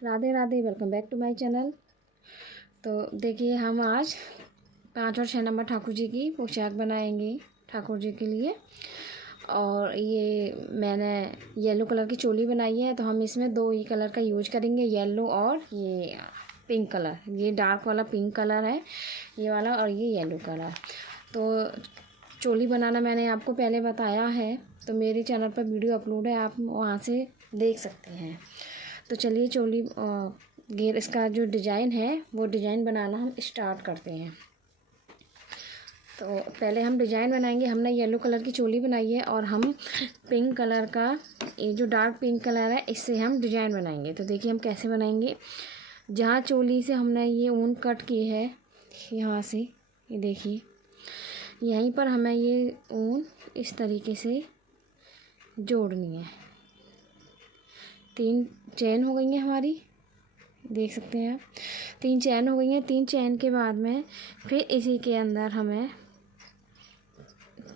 Radhe Radhe, welcome back to my channel. तो देखिए हम आज 5 और 6 नंबर ठाकुर जी की पोशाक बनाएंगे ठाकुर जी के लिए। और ये मैंने येलो कलर की चोली बनाई है, तो हम इसमें 2 ही कलर का यूज करेंगे, येलो और ये पिंक कलर। ये डार्क वाला पिंक कलर है ये वाला, और ये येलो कलर। तो चोली बनाना मैंने आपको पहले बताया है, तो मेरे चैनल पर वीडियो अपलोड है, आप वहाँ से देख सकते हैं। तो चलिए चोली घेर इसका जो डिज़ाइन है वो डिज़ाइन बनाना हम स्टार्ट करते हैं। तो पहले हम डिज़ाइन बनाएंगे। हमने येलो कलर की चोली बनाई है और हम पिंक कलर का, ये जो डार्क पिंक कलर है, इससे हम डिज़ाइन बनाएंगे। तो देखिए हम कैसे बनाएंगे। जहाँ चोली से हमने ये ऊन कट की है, यहाँ से ये देखिए, यहीं पर हमें ये ऊन इस तरीके से जोड़नी है। 3 चैन हो गई हैं हमारी, देख सकते हैं आप। 3 चैन हो गई हैं। 3 चैन के बाद में फिर इसी के अंदर हमें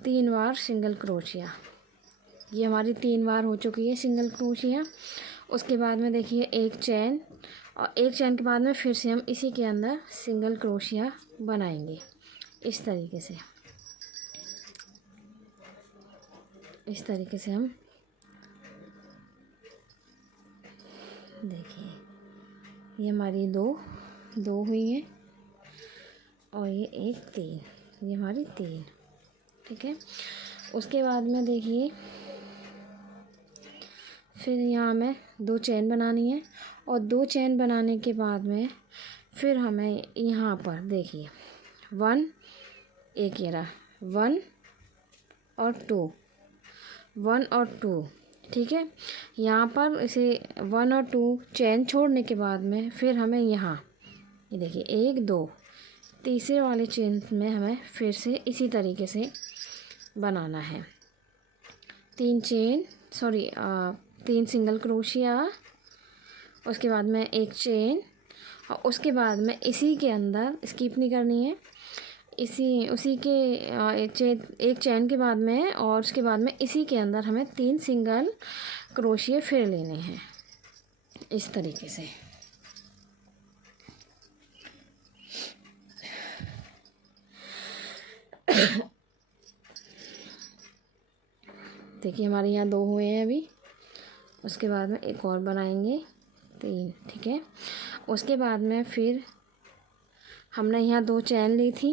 3 बार सिंगल क्रोशिया, ये हमारी 3 बार हो चुकी है सिंगल क्रोशिया। उसके बाद में देखिए 1 चैन, और 1 चैन के बाद में फिर से हम इसी के अंदर सिंगल क्रोशिया बनाएंगे इस तरीके से। इस तरीके से हम देखिए, ये हमारी दो हुई हैं, और ये 1 3, ये हमारी 3, ठीक है। उसके बाद में देखिए फिर यहाँ हमें 2 चैन बनानी है, और 2 चैन बनाने के बाद में फिर हमें यहाँ पर देखिए 1, एक ये रहा 1 और 2, 1 और 2, ठीक है। यहाँ पर इसे 1 और 2 चैन छोड़ने के बाद में फिर हमें यहाँ ये देखिए 1 2, तीसरे वाले चेन में हमें फिर से इसी तरीके से बनाना है। 3 चेन, 3 सिंगल क्रोशिया, उसके बाद में 1 चेन, और उसके बाद में इसी के अंदर स्किप नहीं करनी है, उसी के एक चैन के बाद में, और उसके बाद में इसी के अंदर हमें 3 सिंगल क्रोशिया फिर लेने हैं इस तरीके से। देखिए हमारे यहाँ 2 हुए हैं अभी। उसके बाद में एक और बनाएंगे 3, ठीक है। उसके बाद में फिर हमने यहाँ 2 चैन ली थी,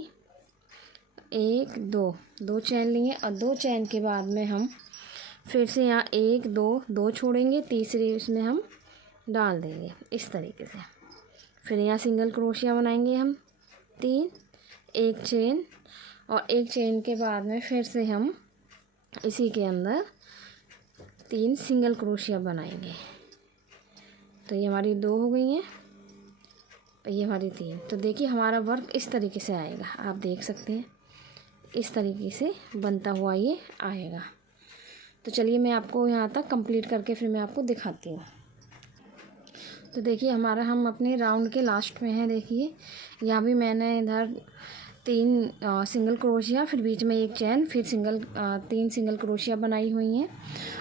1 2, 2 चैन लिए, और 2 चैन के बाद में हम फिर से यहाँ 1 2 2 छोड़ेंगे, तीसरी उसमें हम डाल देंगे इस तरीके से। फिर यहाँ सिंगल क्रोशिया बनाएंगे हम 3, 1 चेन, और 1 चेन के बाद में फिर से हम इसी के अंदर 3 सिंगल क्रोशिया बनाएंगे। तो ये हमारी 2 हो गई हैं, और ये हमारी 3। तो देखिए हमारा वर्क इस तरीके से आएगा, आप देख सकते हैं इस तरीके से बनता हुआ ये आएगा। तो चलिए मैं आपको यहाँ तक कंप्लीट करके फिर मैं आपको दिखाती हूँ। तो देखिए हम अपने राउंड के लास्ट में हैं। देखिए यहाँ भी मैंने इधर 3 सिंगल क्रोशिया, फिर बीच में 1 चैन, फिर 3 सिंगल क्रोशिया बनाई हुई हैं।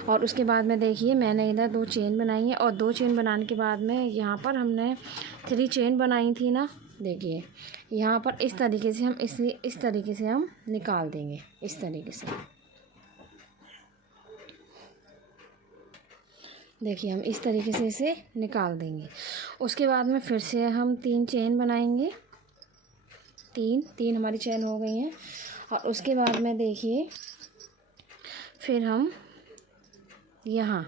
और उसके बाद में देखिए मैंने इधर 2 चेन बनाई हैं, और 2 चेन बनाने के बाद में यहाँ पर हमने 3 चेन बनाई थी ना, देखिए यहाँ पर इस तरीके से हम इस तरीके से हम निकाल देंगे इस तरीके से। देखिए हम इस तरीके से इसे निकाल देंगे। उसके बाद में फिर से हम 3 चेन बनाएंगे, 3 हमारी चेन हो गई हैं। और उसके बाद में देखिए फिर हम यहाँ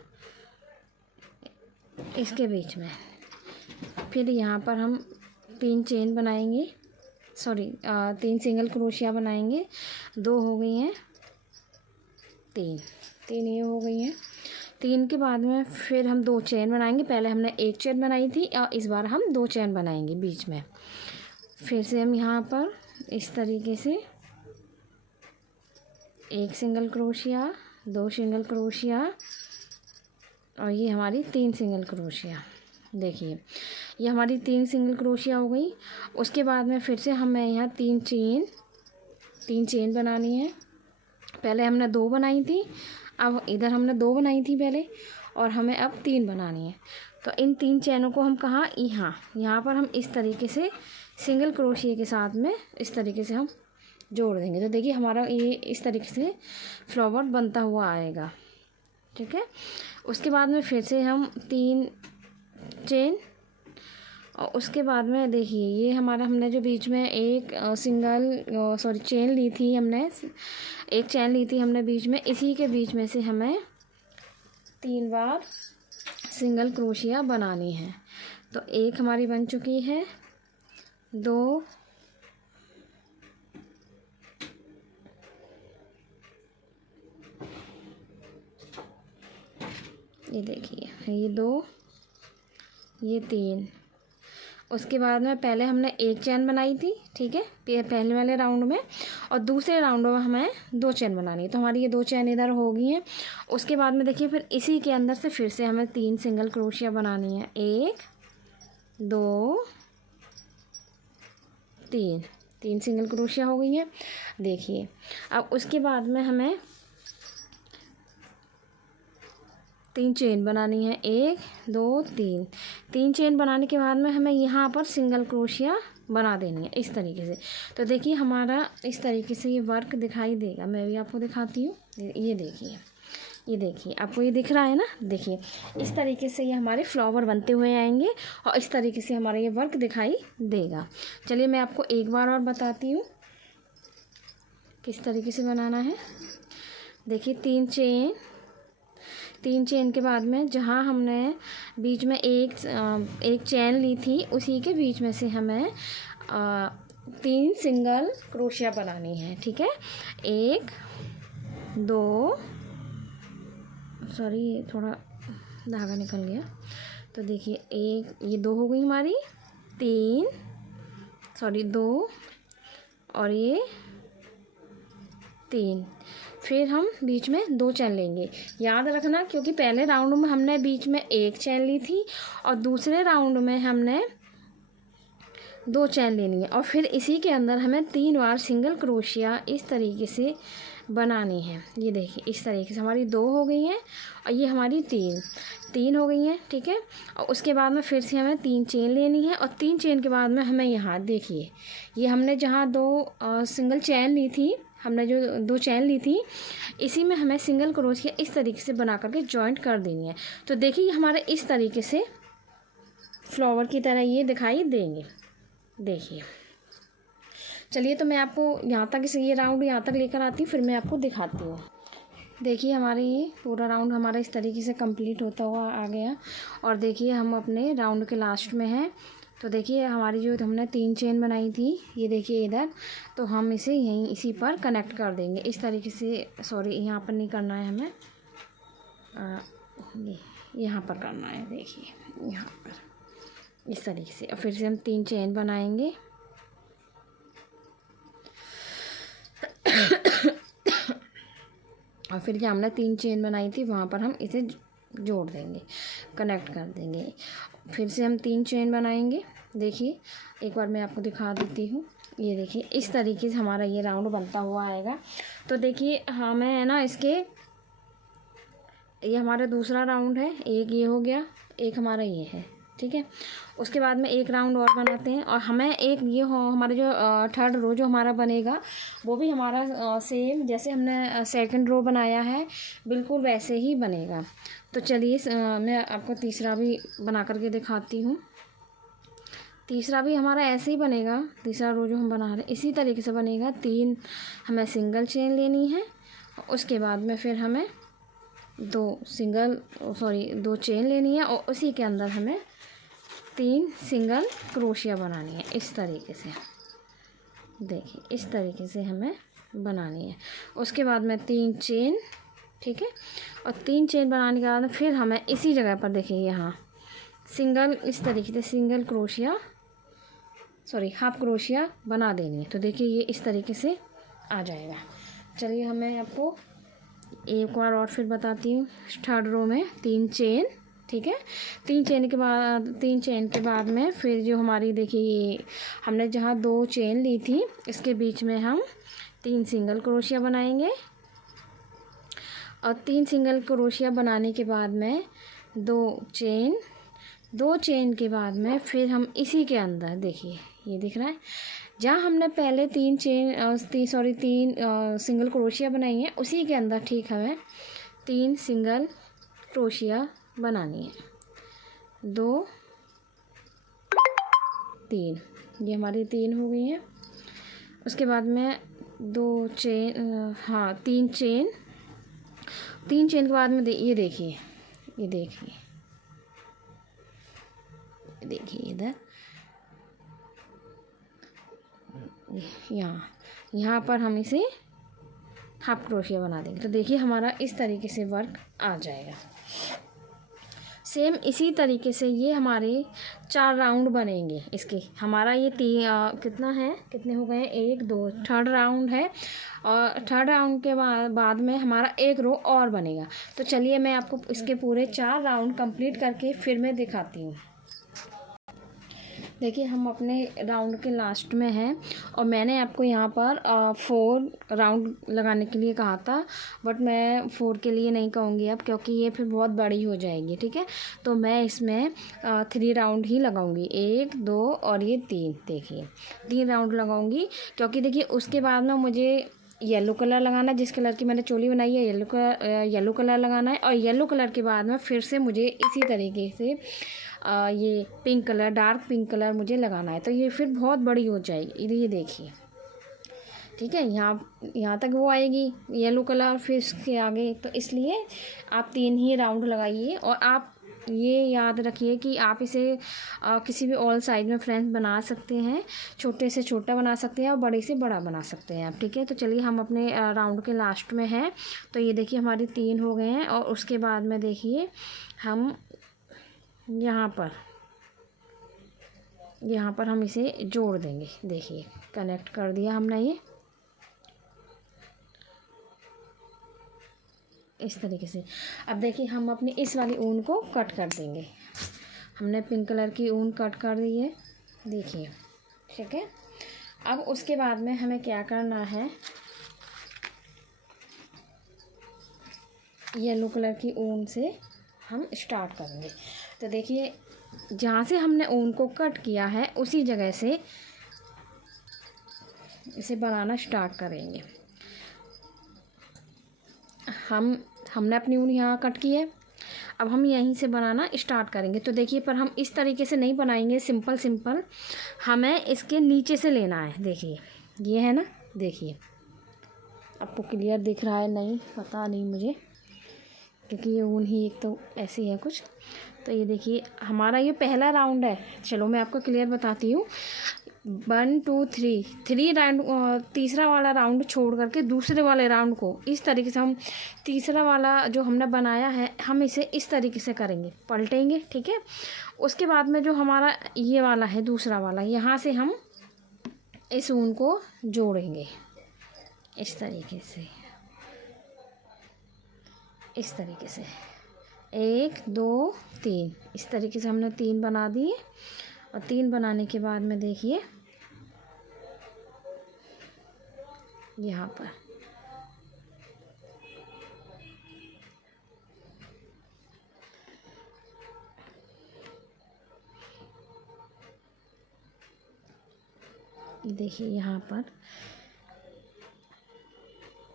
इसके बीच में फिर यहाँ पर हम 3 चेन बनाएंगे, 3 सिंगल क्रोशिया बनाएंगे। 2 हो गई हैं, 3 ये हो गई हैं। 3 के बाद में फिर हम 2 चेन बनाएंगे। पहले हमने 1 चेन बनाई थी, और इस बार हम 2 चेन बनाएंगे बीच में। फिर से हम यहाँ पर इस तरीके से 1 सिंगल क्रोशिया, 2 सिंगल क्रोशिया, और ये हमारी 3 सिंगल क्रोशिया। देखिए ये हमारी 3 सिंगल क्रोशिया हो गई। उसके बाद में फिर से हमें यहाँ 3 चेन बनानी है। पहले हमने 2 बनाई थी, अब इधर हमने 2 बनाई थी पहले, और हमें अब 3 बनानी है। तो इन 3 चैनों को हम कहाँ, यहाँ पर हम इस तरीके से सिंगल क्रोशिया के साथ में इस तरीके से हम जोड़ देंगे। तो देखिए हमारा ये इस तरीके से फ्लावर बनता हुआ आएगा, ठीक है। उसके बाद में फिर से हम 3 चेन, और उसके बाद में देखिए ये हमारा हमने जो बीच में एक चेन ली थी, हमने एक चैन ली थी हमने बीच में, इसी के बीच में से हमें 3 बार सिंगल क्रोशिया बनानी है। तो एक हमारी बन चुकी है, 2, ये देखिए ये 2, ये 3। उसके बाद में पहले हमने एक चैन बनाई थी, ठीक है, पहले वाले राउंड में, और दूसरे राउंड में हमें 2 चैन बनानी है। तो हमारी ये 2 चैन इधर हो गई हैं। उसके बाद में देखिए फिर इसी के अंदर से फिर से हमें 3 सिंगल क्रोशिया बनानी है, 1, 2, 3 सिंगल क्रोशिया हो गई है। देखिए अब उसके बाद में हमें 3 चेन बनानी है, 1, 2, 3 चेन बनाने के बाद में हमें यहाँ पर सिंगल क्रोशिया बना देनी है इस तरीके से। तो देखिए हमारा इस तरीके से ये वर्क दिखाई देगा। मैं भी आपको दिखाती हूँ। ये देखिए, ये देखिए आपको ये दिख रहा है ना। देखिए इस तरीके से ये हमारे फ्लावर बनते हुए आएंगे और इस तरीके से हमारा ये वर्क दिखाई देगा। चलिए मैं आपको एक बार और बताती हूँ किस तरीके से बनाना है। देखिए 3 चेन के बाद में जहाँ हमने बीच में एक चैन ली थी, उसी के बीच में से हमें 3 सिंगल क्रोशिया बनानी है, ठीक है। 1, 2, सॉरी थोड़ा धागा निकल गया। तो देखिए ये 2 हो गई हमारी, 2 और ये 3। फिर हम बीच में 2 चैन लेंगे, याद रखना, क्योंकि पहले राउंड में हमने बीच में एक चैन ली थी और दूसरे राउंड में हमने 2 चैन लेनी है, और फिर इसी के अंदर हमें 3 बार सिंगल क्रोशिया इस तरीके से बनानी है। ये देखिए इस तरीके से हमारी 2 हो गई हैं और ये हमारी 3 हो गई हैं, ठीक है। और उसके बाद में फिर से हमें 3 चेन लेनी है, और 3 चेन के बाद में हमें यहाँ देखिए ये हमने जहाँ 2 सिंगल चैन ली थी, हमने जो 2 चैन ली थी, इसी में हमें सिंगल क्रोशिया इस तरीके से बना करके जॉइंट कर देनी है। तो देखिए हमारे इस तरीके से फ्लावर की तरह ये दिखाई देंगे। देखिए चलिए तो मैं आपको यहाँ तक ये राउंड यहाँ तक लेकर आती हूँ, फिर मैं आपको दिखाती हूँ। देखिए हमारे ये पूरा राउंड हमारा इस तरीके से कंप्लीट होता हुआ आ गया, और देखिए हम अपने राउंड के लास्ट में हैं। तो देखिए हमारी जो हमने 3 चेन बनाई थी, ये देखिए इधर, तो हम इसे यहीं इसी पर कनेक्ट कर देंगे इस तरीके से। सॉरी यहाँ पर नहीं करना है हमें, यहाँ पर करना है। देखिए यहाँ पर इस तरीके से, और फिर से हम 3 चेन बनाएंगे। और फिर जो हमने 3 चेन बनाई थी वहाँ पर हम इसे जोड़ देंगे, कनेक्ट कर देंगे। फिर से हम 3 चेन बनाएंगे। देखिए एक बार मैं आपको दिखा देती हूँ। ये देखिए इस तरीके से हमारा ये राउंड बनता हुआ आएगा। तो देखिए हमें है ना ये हमारा दूसरा राउंड है, एक ये हो गया, एक हमारा ये है, ठीक है। उसके बाद में एक राउंड और बनाते हैं, और हमें एक ये हो हमारे जो 3rd रो जो हमारा बनेगा वो भी हमारा सेम जैसे हमने 2nd रो बनाया है बिल्कुल वैसे ही बनेगा। तो चलिए मैं आपको तीसरा भी बना करके दिखाती हूँ। तीसरा भी हमारा ऐसे ही बनेगा, तीसरा रो जो हम बना रहे हैं इसी तरीके से बनेगा। 3 हमें सिंगल चेन लेनी है, उसके बाद में फिर हमें 2 चेन लेनी है, और उसी के अंदर हमें 3 सिंगल क्रोशिया बनानी है इस तरीके से। देखिए इस तरीके से हमें बनानी है। उसके बाद में 3 चेन, ठीक है, और 3 चेन बनाने के बाद फिर हमें इसी जगह पर देखिए यहाँ सिंगल इस तरीके से सिंगल क्रोशिया हाफ क्रोशिया बना देनी है। तो देखिए ये इस तरीके से आ जाएगा। चलिए हमें आपको एक बार और फिर बताती हूँ। 3rd रो में 3 चेन, ठीक है। 3 चेन के बाद में फिर जो हमारी देखिए ये हमने जहाँ 2 चेन ली थी इसके बीच में हम 3 सिंगल क्रोशिया बनाएंगे, और 3 सिंगल क्रोशिया बनाने के बाद में 2 चेन के बाद में फिर हम इसी के अंदर देखिए ये दिख रहा है, जहाँ हमने पहले 3 सिंगल क्रोशिया बनाई है उसी के अंदर ठीक हमें 3 सिंगल क्रोशिया बनानी है। 2 3, ये हमारी 3 हो गई हैं। उसके बाद में 3 चेन के बाद में ये देखिए इधर यहाँ पर हम इसे हाफ क्रोशिया बना देंगे। तो देखिए हमारा इस तरीके से वर्क आ जाएगा। सेम इसी तरीके से ये हमारे 4 राउंड बनेंगे इसके। हमारा ये कितने हो गए, 1 2 थर्ड राउंड है, और थर्ड राउंड के बाद में हमारा 1 रो और बनेगा। तो चलिए मैं आपको इसके पूरे 4 राउंड कंप्लीट करके फिर मैं दिखाती हूँ। देखिए हम अपने राउंड के लास्ट में हैं और मैंने आपको यहाँ पर 4 राउंड लगाने के लिए कहा था, बट मैं 4 के लिए नहीं कहूँगी अब, क्योंकि ये फिर बहुत बड़ी हो जाएगी। ठीक है, तो मैं इसमें 3 राउंड ही लगाऊंगी, 1 2 और ये 3। देखिए 3 राउंड लगाऊंगी, क्योंकि देखिए उसके बाद में मुझे येलो कलर लगाना है। जिस कलर की मैंने चोली बनाई है येलो कलर लगाना है, और येलो कलर के बाद में फिर से मुझे इसी तरीके से ये pink colour, dark pink colour मुझे लगाना है। तो ये फिर बहुत बड़ी हो जाएगी। ये देखिए, ठीक है, यहाँ तक वो आएगी येलो कलर, फिर इसके आगे। तो इसलिए आप 3 ही राउंड लगाइए। और आप ये याद रखिए कि आप इसे किसी भी ऑल साइज में फ्रेंड्स बना सकते हैं, छोटे से छोटा बना सकते हैं और बड़े से बड़ा बना सकते हैं आप। ठीक है, तो चलिए हम अपने राउंड के लास्ट में हैं। तो ये देखिए हमारी 3 हो गए हैं, और उसके बाद में देखिए हम यहाँ पर हम इसे जोड़ देंगे। देखिए कनेक्ट कर दिया हमने ये इस तरीके से। अब देखिए हम अपनी इस वाली ऊन को कट कर देंगे। हमने पिंक कलर की ऊन कट कर दी है, देखिए, ठीक है। अब उसके बाद में हमें क्या करना है, येलो कलर की ऊन से हम स्टार्ट करेंगे। तो देखिए जहाँ से हमने ऊन को कट किया है उसी जगह से इसे बनाना स्टार्ट करेंगे। हमने अपनी ऊन यहाँ कट की है, अब हम यहीं से बनाना स्टार्ट करेंगे। तो देखिए, पर हम इस तरीके से नहीं बनाएंगे सिंपल, हमें इसके नीचे से लेना है। देखिए ये है ना, देखिए आपको क्लियर दिख रहा है नहीं पता नहीं मुझे, क्योंकि ये ऊन ही एक तो ऐसी है कुछ। तो ये देखिए हमारा ये पहला राउंड है। चलो मैं आपको क्लियर बताती हूँ। 1 2 3 राउंड, तीसरा वाला राउंड छोड़ करके दूसरे वाले राउंड को इस तरीके से हम तीसरा वाला जो हमने बनाया है हम इसे इस तरीके से करेंगे, पलटेंगे। ठीक है, उसके बाद में जो हमारा ये वाला है दूसरा वाला, यहाँ से हम इस ऊन को जोड़ेंगे इस तरीके से, इस तरीके से 1 2 3 इस तरीके से हमने 3 बना दिए। और 3 बनाने के बाद में देखिए यहाँ पर देखिए, यहाँ पर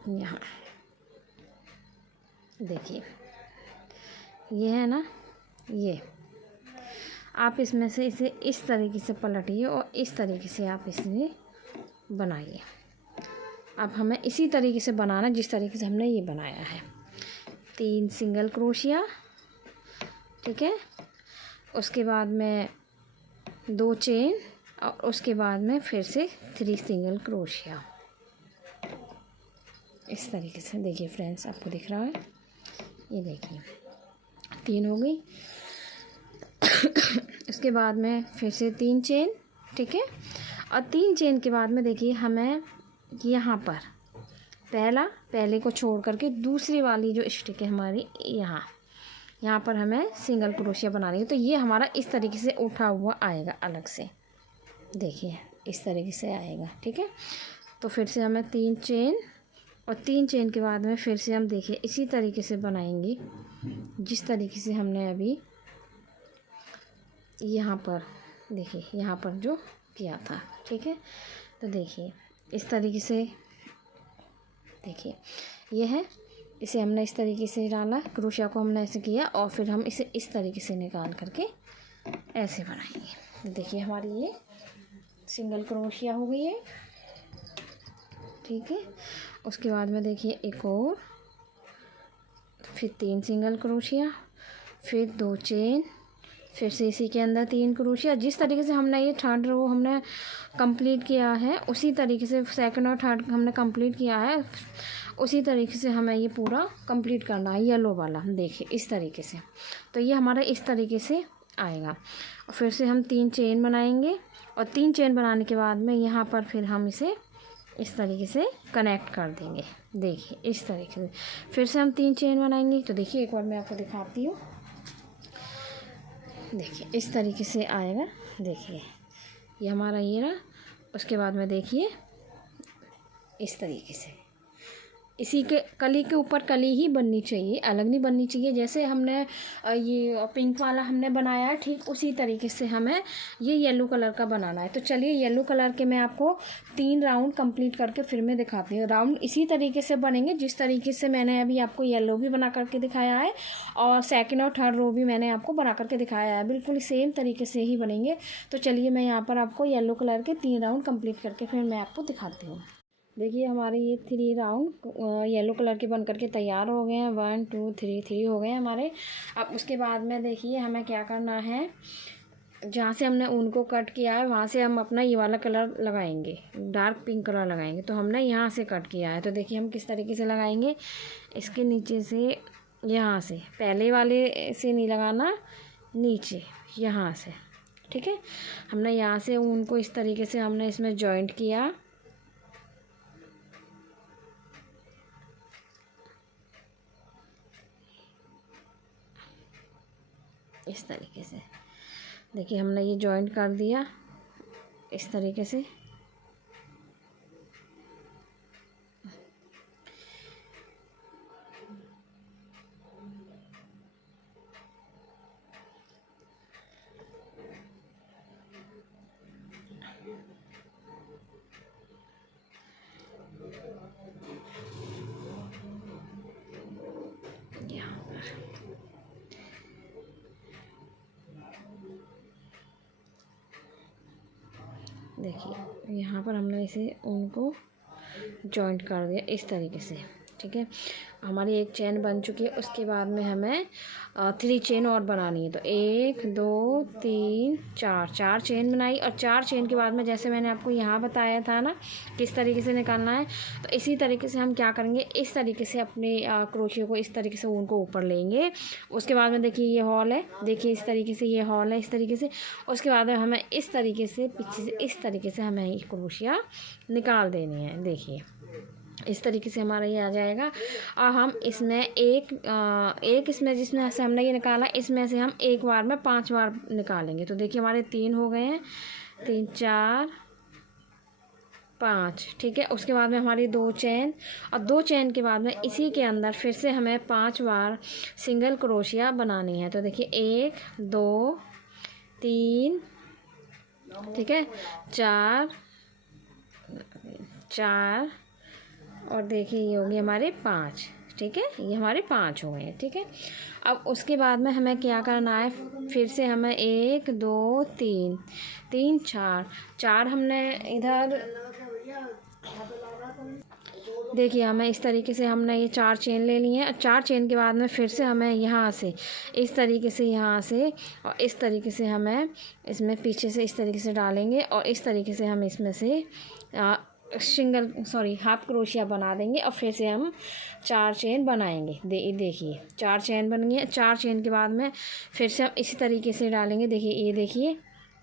यहाँ देखिए ये है ना, ये आप इसमें से इसे इस तरीके से पलटिए और इस तरीके से आप इसे बनाइए। अब हमें इसी तरीके से बनाना जिस तरीके से हमने ये बनाया है। 3 सिंगल क्रोशिया, ठीक है, उसके बाद में 2 चेन, और उसके बाद में फिर से 3 सिंगल क्रोशिया इस तरीके से। देखिए फ्रेंड्स आपको दिख रहा है, ये देखिए 3 हो गई। उसके बाद में फिर से 3 चेन, ठीक है, और 3 चेन के बाद में देखिए हमें यहाँ पर पहले को छोड़ करके दूसरी वाली जो स्टिक है हमारी यहाँ पर हमें सिंगल क्रोशिया बनानी है। तो ये हमारा इस तरीके से उठा हुआ आएगा अलग से, देखिए इस तरीके से आएगा। ठीक है, तो फिर से हमें 3 चेन और 3 चेन के बाद में फिर से हम देखिए इसी तरीके से बनाएंगे जिस तरीके से हमने अभी यहाँ पर देखिए यहाँ पर जो किया था। ठीक है, तो देखिए इस तरीके से देखिए ये है, इसे हमने इस तरीके से डाला, क्रोशिया को हमने ऐसे किया और फिर हम इसे इस तरीके से निकाल करके ऐसे बनाएंगे। देखिए हमारी ये सिंगल क्रोशिया हो गई है। ठीक है, उसके बाद में देखिए एक और, फिर 3 सिंगल क्रोशिया, फिर 2 चेन, फिर से इसी के अंदर 3 क्रोशिया। जिस तरीके से हमने ये थर्ड रो हमने कंप्लीट किया है उसी तरीके से सेकंड और थर्ड हमने कंप्लीट किया है, उसी तरीके से हमें ये पूरा कंप्लीट करना है येलो वाला। देखिए इस तरीके से, तो ये हमारा इस तरीके से आएगा। फिर से हम 3 चेन बनाएंगे और 3 चेन बनाने के बाद में यहाँ पर फिर हम इसे इस तरीके से कनेक्ट कर देंगे। देखिए इस तरीके से फिर से हम 3 चेन बनाएंगे। तो देखिए एक बार मैं आपको दिखाती हूँ। देखिए इस तरीके से आएगा। देखिए ये हमारा ये रहा। उसके बाद में देखिए इस तरीके से इसी के कली के ऊपर कली ही बननी चाहिए, अलग नहीं बननी चाहिए। जैसे हमने ये पिंक वाला हमने बनाया है ठीक उसी तरीके से हमें ये येलो कलर का बनाना है। तो चलिए येलो कलर के मैं आपको 3 राउंड कंप्लीट करके फिर मैं दिखाती हूँ। राउंड इसी तरीके से बनेंगे जिस तरीके से मैंने अभी आपको येलो भी बना करके दिखाया है और सेकेंड और थर्ड रो भी मैंने आपको बना करके दिखाया है, बिल्कुल सेम तरीके से ही बनेंगे। तो चलिए मैं यहाँ पर आपको येलो कलर के 3 राउंड कंप्लीट करके फिर मैं आपको दिखाती हूँ। देखिए हमारे ये 3 राउंड येलो कलर के बन करके तैयार हो गए हैं। 1 2 3 3 हो गए हैं हमारे। अब उसके बाद में देखिए हमें क्या करना है, जहाँ से हमने ऊन को कट किया है वहाँ से हम अपना ये वाला कलर लगाएंगे, डार्क पिंक कलर लगाएंगे। तो हमने यहाँ से कट किया है, तो देखिए हम किस तरीके से लगाएंगे। इसके नीचे से, यहाँ से, पहले वाले से नहीं लगाना, नीचे यहाँ से। ठीक है, हमने यहाँ से ऊन को इस तरीके से हमने इसमें जॉइंट किया। इस तरीके से देखिए हमने ये जॉइंट कर दिया इस तरीके से। यहाँ पर देखिए यहाँ पर हमने इसे उनको जॉइंट कर दिया इस तरीके से। ठीक है, हमारी एक चेन बन चुकी है। उसके बाद में हमें 3 चेन और बनानी है। तो 1 2 3 4 4 चेन बनाई और 4 चेन के बाद में जैसे मैंने आपको यहाँ बताया था ना किस तरीके से निकालना है, तो इसी तरीके से हम क्या करेंगे, इस तरीके से अपने क्रोशिया को इस तरीके से उनको ऊपर लेंगे। उसके बाद में देखिए ये हॉल है, देखिए इस तरीके से ये हॉल है इस तरीके से। उसके बाद में हमें इस तरीके से पीछे से इस तरीके से हमें ये क्रोशिया निकाल देनी है। देखिए इस तरीके से हमारा ये आ जाएगा और हम इसमें एक इसमें जिसमें से हमने ये निकाला इसमें से हम एक बार में 5 बार निकालेंगे। तो देखिए हमारे 3 हो गए हैं, 3 4 5। ठीक है, उसके बाद में हमारी 2 चेन और 2 चेन के बाद में इसी के अंदर फिर से हमें 5 बार सिंगल क्रोशिया बनानी है। तो देखिए 1 2 3, ठीक है, 4 4 और देखिए ये होंगे हमारे 5। ठीक है, ये हमारे 5 हो गए हैं। ठीक है, अब उसके बाद में हमें क्या करना है, फिर से हमें 1 2 3 3 4 4 हमने इधर देखिए हमें इस तरीके से हमने ये 4 चेन ले लिए हैं। 4 चेन के बाद में फिर से हमें यहाँ से इस तरीके से, यहाँ से और इस तरीके से हमें इसमें पीछे से इस तरीके से डालेंगे और इस तरीके से हम इसमें से हाफ क्रोशिया बना देंगे और फिर से हम 4 चेन बनाएंगे। देखिए 4 चेन बन गए। 4 चेन के बाद में फिर से हम इसी तरीके से डालेंगे। देखिए ये देखिए,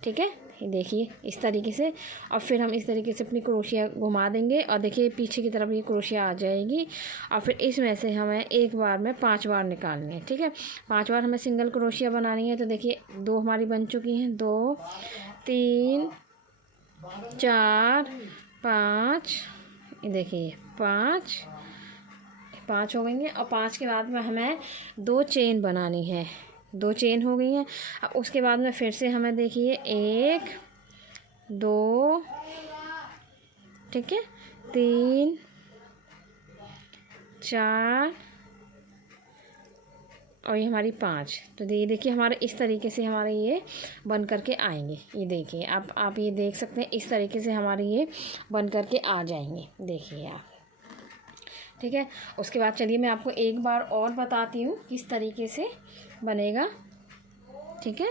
ठीक है, ये देखिए इस तरीके से और फिर हम इस तरीके से अपनी क्रोशिया घुमा देंगे और देखिए पीछे की तरफ ये क्रोशिया आ जाएगी और फिर इसमें से हमें एक बार में 5 बार निकालनी है। ठीक है, 5 बार हमें सिंगल क्रोशिया बनानी है। तो देखिए 2 हमारी बन चुकी हैं, 2 3 4 5, देखिए 5 5 हो गई हैं। और 5 के बाद में हमें 2 चेन बनानी है। 2 चेन हो गई हैं। अब उसके बाद में फिर से हमें देखिए 1 2, ठीक है, 3 4 और ये हमारी 5। तो ये देखिए हमारे इस तरीके से हमारे ये बन करके आएंगे। ये देखिए आप ये देख सकते हैं, इस तरीके से हमारे ये बन करके आ जाएंगे, देखिए आप, ठीक है। उसके बाद चलिए मैं आपको एक बार और बताती हूँ किस तरीके से बनेगा, ठीक है।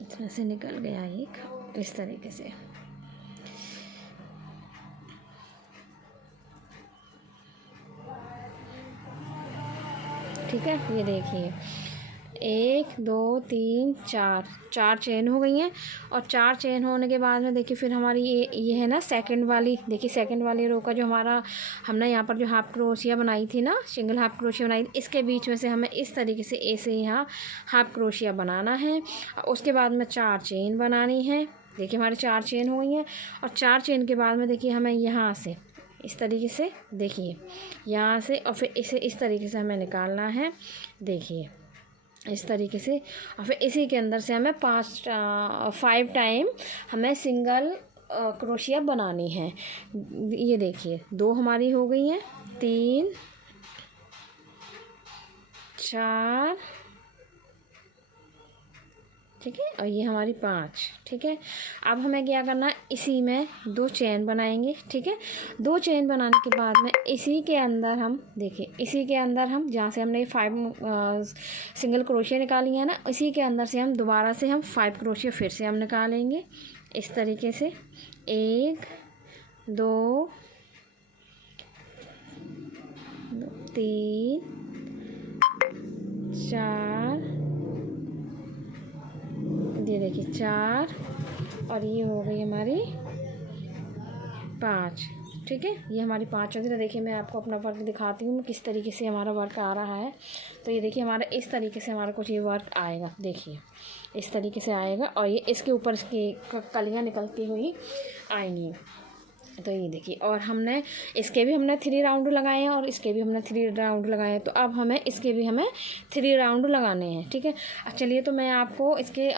इसमें से निकल गया एक, इस तरीके से, ठीक है। ये देखिए 1 2 3 4 चेन हो गई हैं। और 4 चेन होने के बाद में देखिए फिर हमारी ये है ना सेकंड वाली, देखिए सेकंड वाली रो का जो हमारा हमने यहाँ पर जो हाफ क्रोशिया बनाई थी ना, सिंगल हाफ क्रोशिया बनाई थी, इसके बीच में से हमें इस तरीके से ऐसे यहाँ हाफ क्रोशिया बनाना है। उसके बाद में 4 चेन बनानी है। देखिए हमारी 4 चेन हो गई हैं। और 4 चेन के बाद में देखिए हमें यहाँ से इस तरीके से, देखिए यहाँ से, और फिर इसे इस तरीके से हमें निकालना है, देखिए इस तरीके से। और फिर इसी के अंदर से हमें 5 टाइम हमें सिंगल क्रोशिया बनानी है। ये देखिए 2 हमारी हो गई हैं, 3 4, ठीक है, और ये हमारी 5, ठीक है। अब हमें क्या करना है, इसी में 2 चेन बनाएंगे, ठीक है। 2 चेन बनाने के बाद में इसी के अंदर हम, देखिए इसी के अंदर हम जहाँ से हमने 5 सिंगल क्रोशिया निकाली है ना, इसी के अंदर से हम दोबारा से हम 5 क्रोशिया फिर से हम निकालेंगे इस तरीके से। 1 2 3 4, ये देखिए 4, और ये हो गई हमारी 5, ठीक है। ये हमारी 5 होगी। तो देखिए मैं आपको अपना वर्क दिखाती हूँ किस तरीके से हमारा वर्क आ रहा है। तो ये देखिए हमारा इस तरीके से हमारा कुछ ये वर्क आएगा, देखिए इस तरीके से आएगा। और ये इसके ऊपर इसकी कलियाँ निकलती हुई आएंगी। तो ये देखिए, और हमने इसके भी हमने 3 राउंड लगाए हैं और इसके भी हमने 3 राउंड लगाए हैं। तो अब हमें इसके भी हमें 3 राउंड लगाने हैं, ठीक है। चलिए तो मैं आपको इसके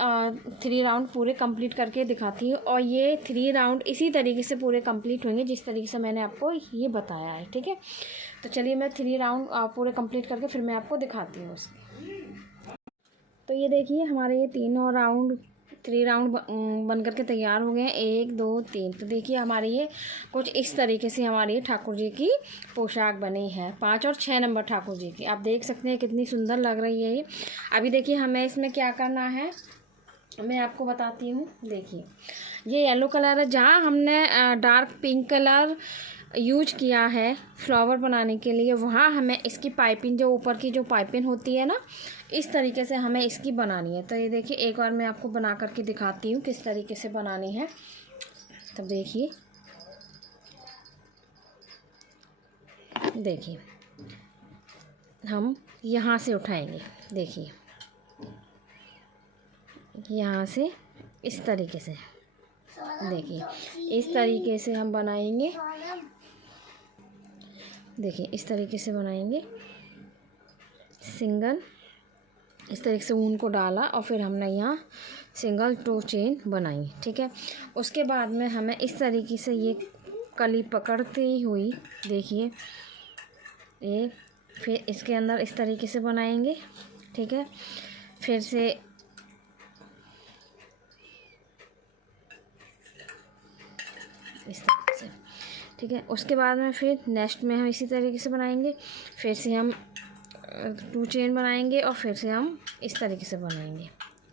3 राउंड पूरे कंप्लीट करके दिखाती हूँ। और ये 3 राउंड इसी तरीके से पूरे कंप्लीट होंगे जिस तरीके से मैंने आपको ये बताया है, ठीक है। तो चलिए मैं 3 राउंड पूरे कंप्लीट करके फिर मैं आपको दिखाती हूँ उसके। तो ये देखिए हमारे ये 3 राउंड 3 राउंड बन करके तैयार हो गए हैं, 1 2 3। तो देखिए हमारे ये कुछ इस तरीके से हमारी ठाकुर जी की पोशाक बनी है, 5 और 6 नंबर ठाकुर जी की। आप देख सकते हैं कितनी सुंदर लग रही है ये। अभी देखिए हमें इसमें क्या करना है, मैं आपको बताती हूँ। देखिए ये येलो कलर है, जहाँ हमने डार्क पिंक कलर यूज किया है फ्लावर बनाने के लिए, वहाँ हमें इसकी पाइपिंग, जो ऊपर की जो पाइपिंग होती है ना, इस तरीके से हमें इसकी बनानी है। तो ये देखिए एक बार मैं आपको बना करके दिखाती हूँ किस तरीके से बनानी है। तो देखिए हम यहाँ से उठाएंगे, देखिए यहाँ से इस तरीके से, देखिए इस तरीके से हम बनाएंगे, देखिए इस तरीके से बनाएंगे सिंगल, इस तरीके से ऊन को डाला और फिर हमने यहाँ सिंगल 2 चेन बनाई, ठीक है। उसके बाद में हमें इस तरीके से ये कली पकड़ती हुई, देखिए ये, फिर इसके अंदर इस तरीके से बनाएंगे, ठीक है। फिर से इस तरीके से, ठीक है। उसके बाद में फिर नेक्स्ट में हम इसी तरीके से बनाएंगे, फिर से हम 2 चेन बनाएंगे और फिर से हम इस तरीके से बनाएंगे,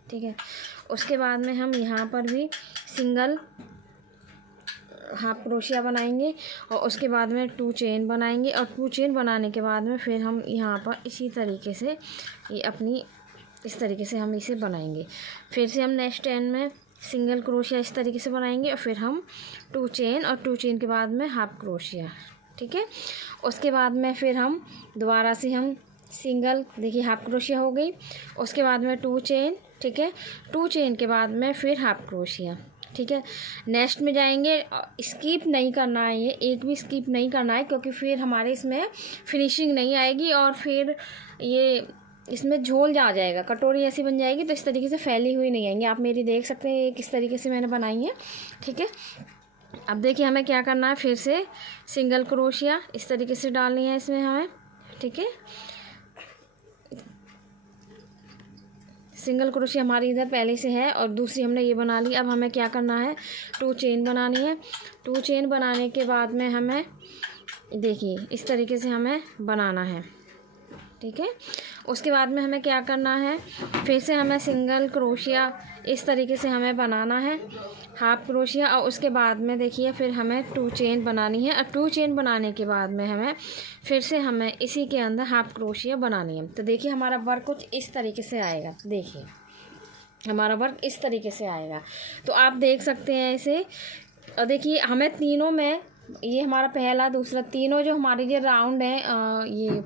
ठीक है। उसके बाद में हम यहाँ पर भी सिंगल हाफ क्रोशिया बनाएंगे और उसके बाद में 2 चेन बनाएंगे। और 2 चेन बनाने के बाद में फिर हम यहाँ पर इसी तरीके से ये अपनी इस तरीके से हम इसे बनाएंगे। फिर से हम नेक्स्ट एंड में सिंगल क्रोशिया इस तरीके से बनाएंगे और फिर हम 2 चेन और 2 चेन के बाद में हाफ क्रोशिया, ठीक है। उसके बाद में फिर हम दोबारा से हम सिंगल, देखिए हाफ क्रोशिया हो गई, उसके बाद में 2 चेन, ठीक है। 2 चेन के बाद में फिर हाफ क्रोशिया, ठीक है। नेक्स्ट में जाएंगे, स्किप नहीं करना है, ये एक भी स्किप नहीं करना है, क्योंकि फिर हमारे इसमें फिनिशिंग नहीं आएगी और फिर ये इसमें झोल जा जाएगा, कटोरी ऐसी बन जाएगी, तो इस तरीके से फैली हुई नहीं आएंगी। आप मेरी देख सकते हैं किस तरीके से मैंने बनाई है। ठीक है, अब देखिए हमें क्या करना है, फिर से सिंगल क्रोशिया इस तरीके से डालनी है इसमें हमें। ठीक है, सिंगल क्रोशिया हमारी इधर पहले से है और दूसरी हमने ये बना ली। अब हमें क्या करना है, 2 चेन बनानी है। 2 चेन बनाने के बाद में हमें देखिए इस तरीके से हमें बनाना है। ठीक है, उसके बाद में हमें क्या करना है, फिर से हमें सिंगल क्रोशिया इस तरीके से हमें बनाना है, हाफ क्रोशिया, और उसके बाद में देखिए फिर हमें 2 चेन बनानी है। और 2 चेन बनाने के बाद में हमें फिर से हमें इसी के अंदर हाफ क्रोशिया बनानी है। तो देखिए हमारा वर्क कुछ इस तरीके से आएगा। देखिए हमारा वर्क इस तरीके से आएगा, तो आप देख सकते हैं इसे। और देखिए हमें तीनों में, ये हमारा पहला दूसरा तीनों जो हमारे ये राउंड है ये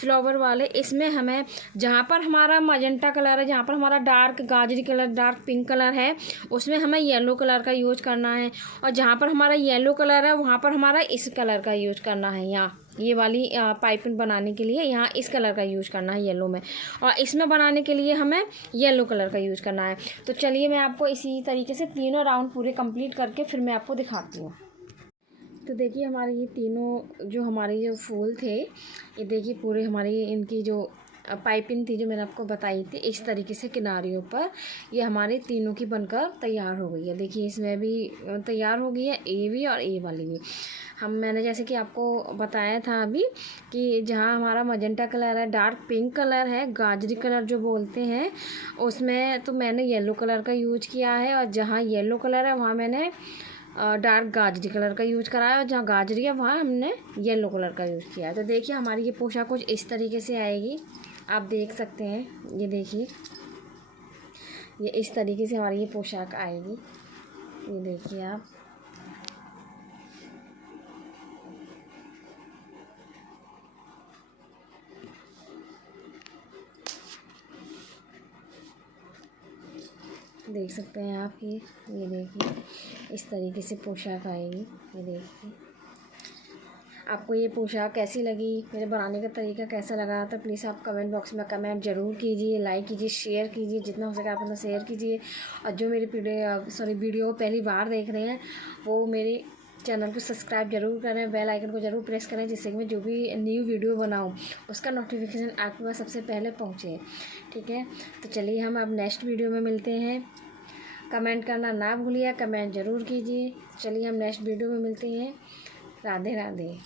फ्लावर वाले, इसमें हमें जहाँ पर हमारा मजेंटा कलर है, जहाँ पर हमारा डार्क गाजरी कलर, डार्क पिंक कलर है, उसमें हमें येलो कलर का यूज करना है। और जहाँ पर हमारा येलो कलर है वहाँ पर हमारा इस कलर का यूज करना है। यहाँ ये वाली पाइपिंग बनाने के लिए यहाँ इस कलर का यूज करना है येलो में, और इसमें बनाने के लिए हमें येलो कलर का यूज करना है। तो चलिए मैं आपको इसी तरीके से तीनों राउंड पूरे कंप्लीट करके फिर मैं आपको दिखाती हूँ। तो देखिए हमारे ये तीनों जो हमारे जो फूल थे, ये देखिए पूरे हमारी इनकी जो पाइपिंग थी जो मैंने आपको बताई थी, इस तरीके से किनारियों पर ये हमारे तीनों की बनकर तैयार हो गई है। देखिए इसमें भी तैयार हो गई है, ए भी और ए वाली भी। मैंने जैसे कि आपको बताया था अभी कि जहाँ हमारा मजेंटा कलर है, डार्क पिंक कलर है, गाजरी कलर जो बोलते हैं, उसमें तो मैंने येलो कलर का यूज किया है। और जहाँ येलो कलर है वहाँ मैंने डार्क गाजरी कलर का यूज़ करा है, और जहाँ गाजरी है वहाँ हमने येलो कलर का यूज़ किया है। तो देखिए हमारी ये पोशाक कुछ इस तरीके से आएगी, आप देख सकते हैं। ये देखिए ये इस तरीके से हमारी ये पोशाक आएगी, ये देखिए आप। देख सकते हैं आप, ये देखिए इस तरीके से पोशाक आएगी। ये देखिए आपको ये पोशाक कैसी लगी, मेरे बनाने का तरीका कैसा लगा, तो प्लीज़ आप कमेंट बॉक्स में कमेंट ज़रूर कीजिए, लाइक कीजिए, शेयर कीजिए, जितना हो सके आप अपना शेयर कीजिए। और जो मेरी वीडियो पहली बार देख रहे हैं वो मेरे चैनल को सब्सक्राइब जरूर करें, बेल आइकन को ज़रूर प्रेस करें, जिससे कि मैं जो भी न्यू वीडियो बनाऊं उसका नोटिफिकेशन आपके पास सबसे पहले पहुंचे। ठीक है, तो चलिए हम अब नेक्स्ट वीडियो में मिलते हैं। कमेंट करना ना भूलिए, कमेंट ज़रूर कीजिए। चलिए हम नेक्स्ट वीडियो में मिलते हैं। राधे राधे।